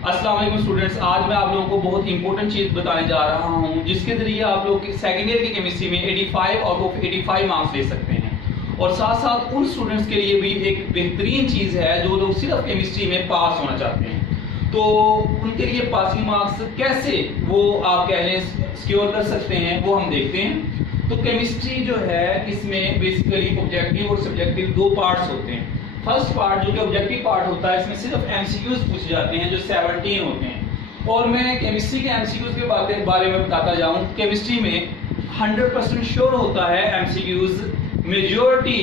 अस्सलाम वालेकुम स्टूडेंट्स, आज मैं आप लोगों को बहुत इंपॉर्टेंट चीज बताने जा रहा हूं जिसके जरिए आप लोग सेकेंड ईयर की केमिस्ट्री में 85 आउट ऑफ 85 मार्क्स ले सकते हैं। और साथ साथ उन स्टूडेंट्स के लिए भी एक बेहतरीन चीज है जो लोग सिर्फ केमिस्ट्री में पास होना चाहते हैं। तो उनके लिए पासिंग मार्क्स कैसे वो आप कह लें सिक्योर कर सकते हैं वो हम देखते हैं। तो केमिस्ट्री जो है इसमें बेसिकली ऑब्जेक्टिव और सब्जेक्टिव दो पार्ट्स होते हैं। फर्स्ट पार्ट जो कि ऑब्जेक्टिव पार्ट होता है इसमें सिर्फ एमसीक्यूज पूछे जाते हैं जो 17 होते हैं। और मैं केमिस्ट्री के एमसीक्यूज के बारे में बताता जाऊं, केमिस्ट्री में 100% श्योर होता है एमसीक्यूज मेजॉरिटी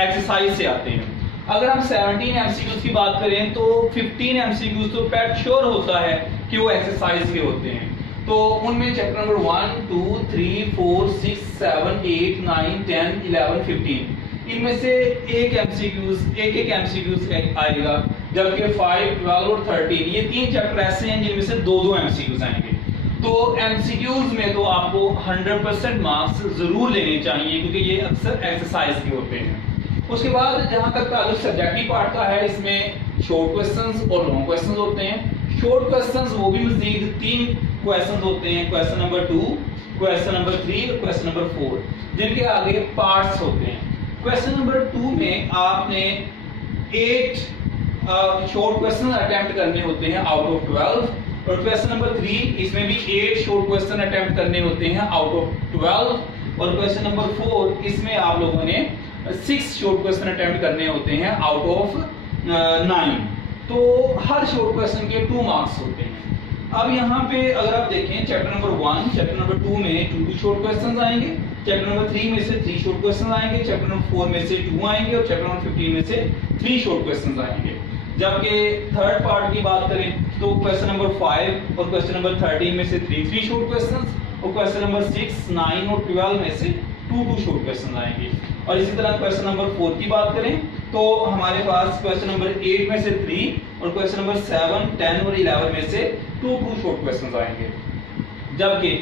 एक्सरसाइज से आते हैं। अगर हम 17 एमसीक्यूज की बात करें तो 15 एमसीक्यूज तो पैट श्योर होता है कि वो एक्सरसाइज के होते हैं। तो उनमें चैप्टर नंबर 1, 2, 3, 4, 6, 7, 8, 9, 10, 11, 15 इनमें से एक एमसीक्यूज आएगा, जबकि 5, 12 और 13 ये तीन चैप्टर ऐसे हैं जिनमें से दो एमसीक्यूज आएंगे। तो एमसीक्यूज में तो आपको 100% मार्क्स जरूर लेने चाहिए क्योंकि ये अक्सर एक्सरसाइज के होते हैं। उसके बाद जहां तक ताल्लुक सब्जेक्टिव पार्ट का है, इसमें शॉर्ट क्वेश्चंस और लॉन्ग क्वेश्चंस होते हैं। शॉर्ट क्वेश्चंस वो भी मजीद 3 क्वेश्चंस होते हैं, क्वेश्चन नंबर 2, क्वेश्चन नंबर 3 और क्वेश्चन नंबर 4, जिनके आगे पार्ट्स होते हैं। क्वेश्चन नंबर 2 में आपने 8 शॉर्ट क्वेश्चन अटेम्प्ट करने होते हैं आउट ऑफ 12। और क्वेश्चन नंबर 3 इसमें भी 8 शॉर्ट क्वेश्चन अटेम्प्ट करने होते हैं आउट ऑफ 12। और क्वेश्चन नंबर 4 इसमें आप लोगों ने 6 शॉर्ट क्वेश्चन अटेम्प्ट करने होते हैं आउट ऑफ 9। तो हर शॉर्ट क्वेश्चन के 2 मार्क्स होते हैं। अब यहाँ पे अगर आप देखें चैप्टर नंबर 1, चैप्टर नंबर 2 में 2 शॉर्ट क्वेश्चंस आएंगे, चैप्टर नंबर 3 में से 3 शॉर्ट क्वेश्चंस आएंगे, चैप्टर नंबर 4 में से 2 आएंगे और चैप्टर नंबर 15 में से 3 शॉर्ट क्वेश्चंस आएंगे। जबकि थर्ड पार्ट की बात करें तो क्वेश्चन नंबर 5 और क्वेश्चन नंबर 13 में से 3 शॉर्ट क्वेश्चंस और क्वेश्चन नंबर 6, 9 और 12 में से 2 शॉर्ट क्वेश्चन आएंगे। और इसी तरह क्वेश्चन नंबर 4 की बात करें तो हमारे पास क्वेश्चन नंबर 8 में से 3 और क्वेश्चन नंबर 7, 10 और 11 में से 2 शॉर्ट क्वेश्चंस आएंगे। जबकि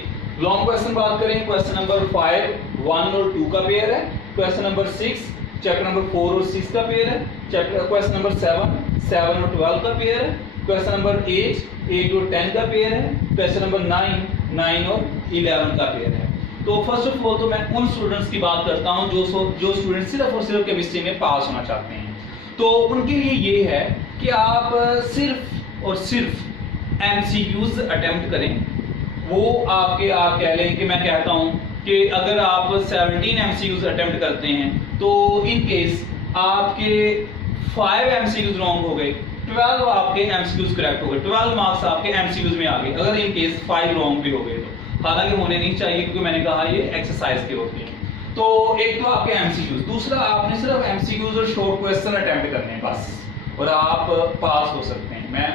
लॉन्ग क्वेश्चन बात करें, क्वेश्चन नंबर 5 1 और 2 का पेयर है, क्वेश्चन नंबर 6 चैप्टर नंबर 4 और 6 का पेयर है, क्वेश्चन नंबर 7 और 12 का पेयर है, क्वेश्चन नंबर 8 और 10 का पेयर है, क्वेश्चन नंबर 9 और 11 का पेयर है। तो फर्स्ट ऑफ ऑल तो मैं उन स्टूडेंट्स की बात करता हूं जो स्टूडेंट सिर्फ और सिर्फ केमिस्ट्री में पास होना चाहते हैं। तो उनके लिए ये है कि आप सिर्फ और सिर्फ एमसीक्यूज अटेम्प्ट करें। वो आप कह लें कि मैं कहता हूं कि अगर आप 17 एमसीक्यूज अटेम्प्ट करते हैं तो इन केस आपके 5 एमसीक्यूज रॉन्ग हो गए, 12 आपके एमसीक्यूज करेक्ट हो गए, 12 मार्क्स आपके एमसीक्यूज में आ गए अगर इन केस 5 रॉन्ग भी हो गए। तो हालांकि होने नहीं चाहिए क्योंकि मैंने कहा ये एक्सरसाइज के होते हैं। तो एक तो आपके एमसीक्यूज, दूसरा आपने सिर्फ एमसीक्यूज और शॉर्ट क्वेश्चन अटेम्प्ट करने हैं बस, और आप पास हो सकते हैं। मैं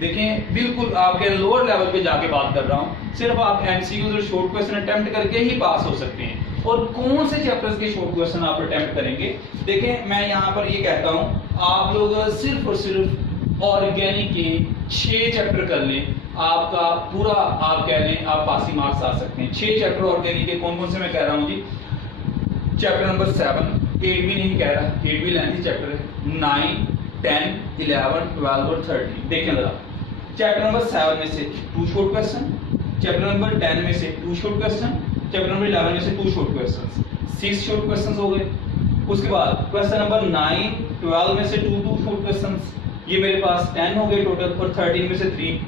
देखें बिल्कुल आपके लोअर लेवल पे जाके बात कर रहा हूं, सिर्फ आप एमसीक्यूज और शॉर्ट क्वेश्चन अटेम्प्ट करके ही पास हो सकते हैं। और कौन से चैप्टर्स के शॉर्ट क्वेश्चन आप अटेम्प्ट करेंगे, देखें मैं यहाँ पर ये कहता हूँ आप लोग सिर्फ और सिर्फ ऑर्गेनिक के 6 चैप्टर कर लें, आपका पूरा आप कह लें आप पासिंग मार्क्स आ सकते हैं। 6 चैप्टर ऑर्गेनिक के कौन कौन से मैं कह रहा हूँ जी, चैप्टर नंबर 7, 8 भी नहीं कह रहा, 8 भी लेंथी चैप्टर है, 9, 10, 11, 12 और 13। देखें जरा, चैप्टर नंबर 7 में से 2 शॉर्ट क्वेश्चन, चैप्टर नंबर 10 में से 2 शॉर्ट क्वेश्चन, चैप्टर नंबर 11 में से 2 शॉर्ट क्वेश्चन, 6 शॉर्ट क्वेश्चन हो गए। उसके बाद क्वेश्चन नंबर 9, 12 में से 2 शॉर्ट क्वेश्चन, ये मेरे पास 10 हो गए टोटल। और 13 में से 13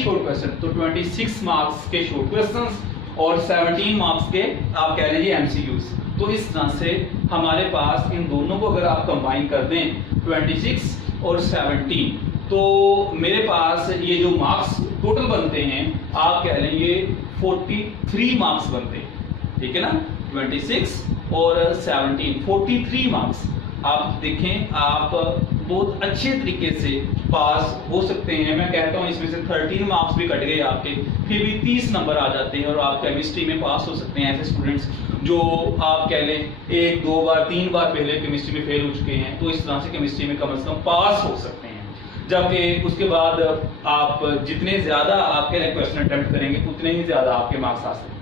शॉर्ट क्वेश्चन, तो 26 मार्क्स के शॉर्ट क्वेश्चंस और 17 मार्क्स के आप कह लीजिए एमसीक्यूज। तो इस तरह से हमारे पास इन दोनों को अगर आप कंबाइन कर दें 26 और 17, तो मेरे पास ये जो मार्क्स टोटल बनते हैं आप कह लें ये 43 मार्क्स बनते हैं, ठीक है ना। 26 और 17 43 मार्क्स। आप देखें आप बहुत अच्छे तरीके से पास हो सकते हैं। मैं कहता हूं इसमें से 13 मार्क्स भी कट गए आपके, फिर भी 30 नंबर आ जाते हैं और आप केमिस्ट्री में पास हो सकते हैं। ऐसे स्टूडेंट्स जो आप कह लें 1, 2 बार 3 बार पहले केमिस्ट्री में फेल हो चुके हैं, तो इस तरह से केमिस्ट्री में कम से कम पास हो सकते हैं। जबकि उसके बाद आप जितने ज्यादा आपके क्वेश्चन अटेम्प्ट करेंगे उतने ही ज्यादा आपके मार्क्स आ सकते हैं।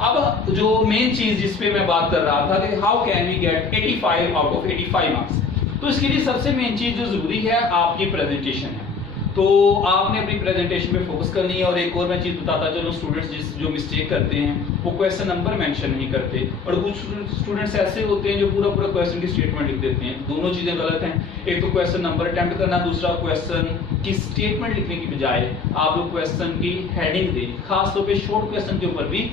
अब जो मेन चीज जिस पे मैं बात कर रहा था कि how can we get 85 out of 85 marks, तो इसके लिए सबसे मेन चीज जो जरूरी है आपकी प्रेजेंटेशन है। तो आपने अपनी प्रेजेंटेशन पे फोकस करनी है। और एक और मैं चीज़ बताता चलूँ, स्टूडेंट्स जो मिस्टेक करते हैं वो क्वेश्चन नंबर मेंशन नहीं करते, और कुछ स्टूडेंट्स ऐसे होते हैं जो पूरा पूरा क्वेश्चन की स्टेटमेंट लिख देते हैं। दोनों चीज़ें गलत हैं। एक तो क्वेश्चन नंबर अटेम्प्ट करना, दूसरा क्वेश्चन की स्टेटमेंट लिखने की बजाय आप लोग क्वेश्चन की हेडिंग दें, खासतौर पर शॉर्ट क्वेश्चन के ऊपर भी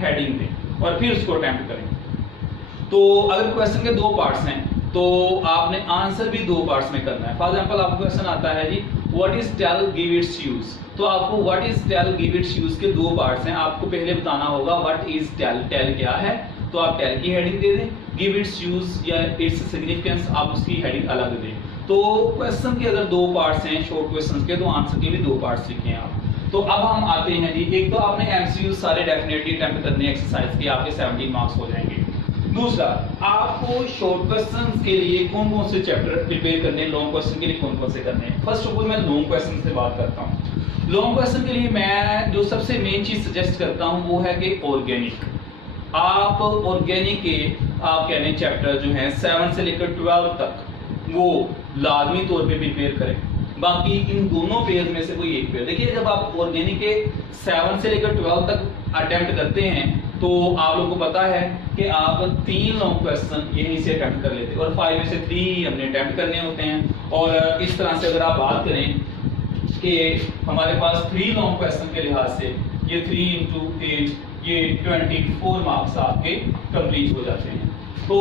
हेडिंग दें और फिर उसको अटेम्प्ट करें। तो अगर क्वेश्चन के दो पार्ट्स हैं तो आपने आंसर भी दो पार्ट्स में करना है। फॉर एग्जांपल आपको क्वेश्चन आता है जी what is tell give its use, तो आपको what is tell give its use के दो पार्ट्स हैं। आपको पहले बताना होगा व्हाट इज टेल, टेल क्या है, तो आप टेल की हेडिंग दे दें, गिव इट्स यूज या इट्स सिग्निफिकेंस आप उसकी हेडिंग अलग दें। तो क्वेश्चन के अगर दो पार्ट्स हैं शॉर्ट क्वेश्चन के, तो आंसर के भी दो पार्ट्स लिखें आप। तो अब हम आते हैं जी, एक तो आपने एमसीक्यू सारे डेफिनेटली अटेम्प्ट करने एक्सरसाइज के, आपके 17 मार्क्स हो जाएंगे। दूसरा, आपको शॉर्ट क्वेश्चंस के लिए कौन कौन से चैप्टर प्रिपेयर करने हैं, लॉन्ग क्वेश्चन के लिए कौन कौन से करने हैं। फर्स्ट ऑफ ऑल मैं लॉन्ग क्वेश्चन से बात करता हूँ। लॉन्ग क्वेश्चन के लिए मैं जो सबसे मेन चीज सजेस्ट करता हूँ वो है कि ऑर्गेनिक। आप ऑर्गेनिक के आप कह रहे हैं चैप्टर जो है 7 से लेकर 12 तक वो लाजमी तौर पे प्रिपेयर करें। बाकी इन दोनों पेज में से कोई एक पेज देखिए, जब आप ऑर्गेनिक के 7 से लेकर 12 तक अटेम्प्ट करते हैं तो आप लोगों को पता है कि आप 3 लॉन्ग क्वेश्चन यहीं से अटेम्प्ट कर लेते हैं और 5 में से 3 हमने अटेम्प्ट करने होते हैं। और इस तरह से अगर आप बात करें कि हमारे पास 3 लॉन्ग क्वेश्चन के लिहाज से ये 3 into 8 ये 24 मार्क्स आपके कंप्लीट हो जाते हैं। तो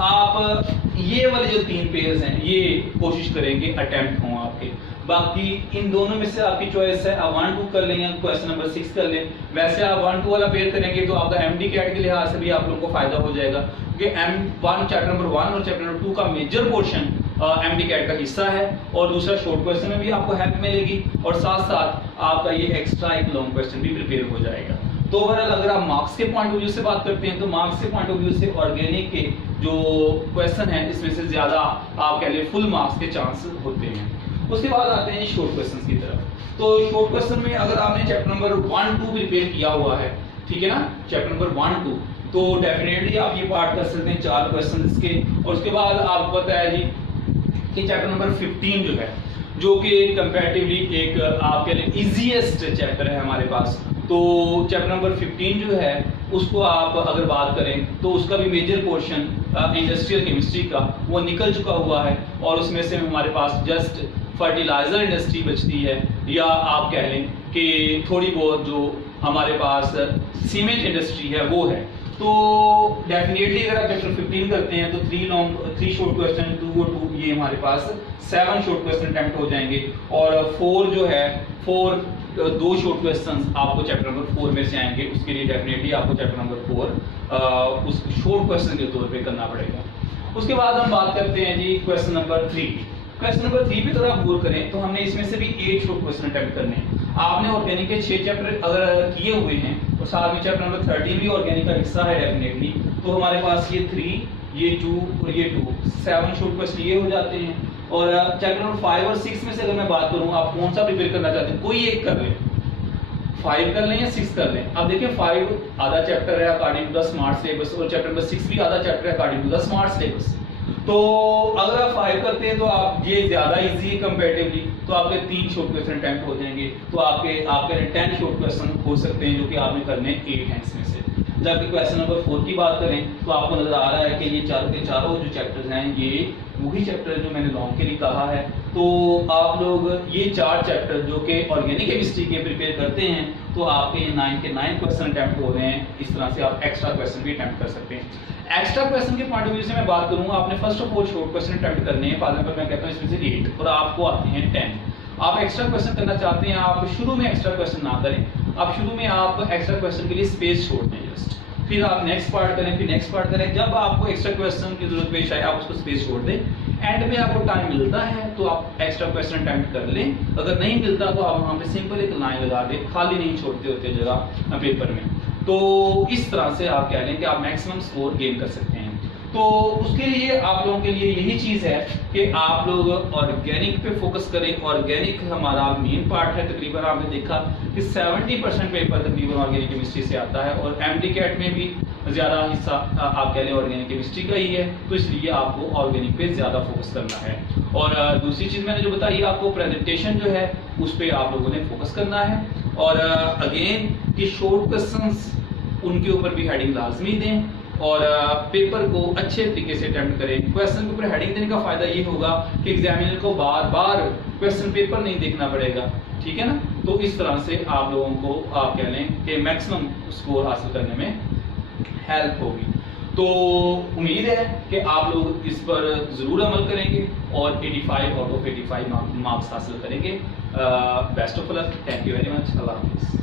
आप ये वाले जो 3 पेज हैं ये कोशिश करेंगे अटेम्प्ट हों आपके। बाकी इन दोनों में से आपकी चॉइस है, आप 1-2 कर लें या क्वेश्चन नंबर 6 कर लें। वैसे आप 1-2 वाला पेयर करेंगे तो आपका एमडी कैट के लिहाज से भी आप लोगों को फायदा हो जाएगा, क्योंकि M1 चैप्टर नंबर 1 और चैप्टर नंबर 2 का मेजर पोर्शन एमडी कैट का हिस्सा है, और दूसरा शॉर्ट क्वेश्चन में भी आपको हेल्प मिलेगी, और साथ साथ आपका ये एक्स्ट्रा एक लॉन्ग क्वेश्चन भी प्रिपेयर हो जाएगा। तो ओवरऑल अगर आप मार्क्स के पॉइंट ऑफ व्यू से बात करते हैं तो मार्क्स के पॉइंट ऑफ व्यू से ऑर्गेनिक के जो क्वेश्चन है इसमें से ज्यादा आप कह लें फुल मार्क्स के चांस होते हैं। उसके बाद आते हैं शॉर्ट क्वेश्चंस की तरफ। तो शॉर्ट क्वेश्चन में अगर आपने चैप्टर नंबर 1-2 प्रिपेयर किया हुआ है, ठीक है ना, चैप्टर नंबर 1-2, तो डेफिनेटली आप ये पार्ट कर सकते हैं 4 क्वेश्चन इसके। और उसके बाद आपको पता है जी कि चैप्टर नंबर 15 जो है, जो कि कंपैरेटिवली एक आप कह लें इजीएस्ट चैप्टर है हमारे पास, तो चैप्टर नंबर 15 जो है उसको आप अगर बात करें तो उसका भी मेजर पोर्शन इंडस्ट्रियल केमिस्ट्री का वो निकल चुका हुआ है, और उसमें से हमारे पास जस्ट फर्टिलाइजर इंडस्ट्री बचती है, या आप कह लें कि थोड़ी बहुत जो हमारे पास सीमेंट इंडस्ट्री है वो है। तो डेफिनेटली अगर आप चैप्टर 15 करते हैं तो 3 शॉर्ट क्वेश्चन 2 और 2 ये हमारे पास 7 शॉर्ट क्वेश्चन अटेम्प्ट हो जाएंगे, और 4 जो है 2 शॉर्ट क्वेश्चंस आपको चैप्टर नंबर 4 में से आएंगे। उसके लिए डेफिनेटली आपको चैप्टर नंबर 4 उस शॉर्ट क्वेश्चन के तौर पे करना पड़ेगा। उसके बाद हम बात करते हैं जी क्वेश्चन नंबर 3। क्वेश्चन नंबर 3 पे अगर आप गौर करें तो हमने इसमें से भी 8 शॉर्ट क्वेश्चन अटेम्प्ट करने हैं। आपने ऑर्गेनिक के 6 चैप्टर अगर किए हुए हैं और साथ में चैप्टर नंबर 13 भी ऑर्गेनिक का हिस्सा है डेफिनेटली, तो हमारे पास ये 3 ये 2 और ये 2 7 शॉर्ट क्वेश्चन ये हो जाते हैं। और चैप्टर नंबर 5 और 6 में से अगर मैं बात करूं आप कौन सा प्रिपेयर करना चाहते हैं, कोई एक कर लें, 5 कर लें या 6 कर लें। अब देखिए 5 आधा चैप्टर है according to the smart syllabus, और चैप्टर नंबर 6 भी आधा चैप्टर है according to the smart syllabus. तो अगर आप 5 करते हैं तो आप ये ज्यादा इजी है कंपैरेटिवली, तो आपके 3 शॉर्ट क्वेश्चन अटेम्प्ट हो जाएंगे, तो आपके 10 शॉर्ट क्वेश्चन हो सकते हैं, जो कि आपने करने 8 हैं इसमें से। जबकि क्वेश्चन नंबर 4 की बात करें तो आपको नजर आ रहा है कि ये चारों के चारों जो चैप्टर्स हैं ये वही चैप्टर है जो मैंने लॉन्ग के लिए कहा है। तो आप लोग ये 4 चैप्टर जो कि ऑर्गेनिक केमिस्ट्री के प्रिपेयर करते हैं तो आपके ये 9 के 9 क्वेश्चन अटेम्प्ट हो रहे हैं। इस तरह से आप एक्स्ट्रा क्वेश्चन भी अटेम्प्ट कर सकते हैं। एक्स्ट्रा क्वेश्चन के पॉइंट ऑफ व्यू से मैं बात करूंगा, आपने first of all short question attempt करने हैं। फॉर एग्जांपल मैं कहता हूं इसमें से 8 और आपको आते हैं 10। आप एक्स्ट्रा क्वेश्चन करना चाहते हैं, आप शुरू में एक्स्ट्रा क्वेश्चन ना करें, आप शुरू में आप एक्स्ट्रा क्वेश्चन के लिए स्पेस छोड़ दें जस्ट, फिर आप नेक्स्ट पार्ट करें, फिर नेक्स्ट पार्ट करें। जब आपको एक्स्ट्रा क्वेश्चन की जरूरत पेश आए आप उसको स्पेस छोड़ दें। एंड में आपको टाइम मिलता है तो आप एक्स्ट्रा क्वेश्चन अटेम्प्ट कर लें, अगर नहीं मिलता तो आप वहां पे सिंपल एक लाइन लगा दें, खाली नहीं छोड़ते होते जगह पेपर में। तो इस तरह से आप कह लें कि आप मैक्सिमम स्कोर गेन कर सकते हैं। तो उसके लिए आप लोगों के लिए यही चीज है कि आप लोग ऑर्गेनिक पे फोकस करें। ऑर्गेनिक हमारा मेन पार्ट है, तकरीबन आपने देखा कि 70% पेपर तकरीबन ऑर्गेनिक केमिस्ट्री से आता है, और एमडी कैट में भी ज़्यादा हिस्सा आप कह लें ऑर्गेनिक केमिस्ट्री का ही है, तो इसलिए आपको ऑर्गेनिक पे ज़्यादा फोकस करना है। और दूसरी चीज़ मैंने जो बताई आपको, प्रेजेंटेशन जो है उस पर आप लोगों ने फोकस करना है। और अगेन कि शॉर्ट क्वेश्चंस उनके ऊपर भी हेडिंग लाजमी दें और पेपर को अच्छे तरीके से अटेम्प्ट करें। क्वेश्चन के ऊपर हेडिंग देने का फायदा ये होगा कि एग्जामिनर को बार बार क्वेश्चन पेपर नहीं देखना पड़ेगा, ठीक है ना। तो इस तरह से आप लोगों को आप कह लें कि मैक्सिमम स्कोर हासिल करने में हेल्प होगी। तो उम्मीद है कि आप लोग इस पर ज़रूर अमल करेंगे और 85 आउट ऑफ 85 मार्क्स हासिल करेंगे। Best of luck, thank you very much, अल्लाह हाफिज़।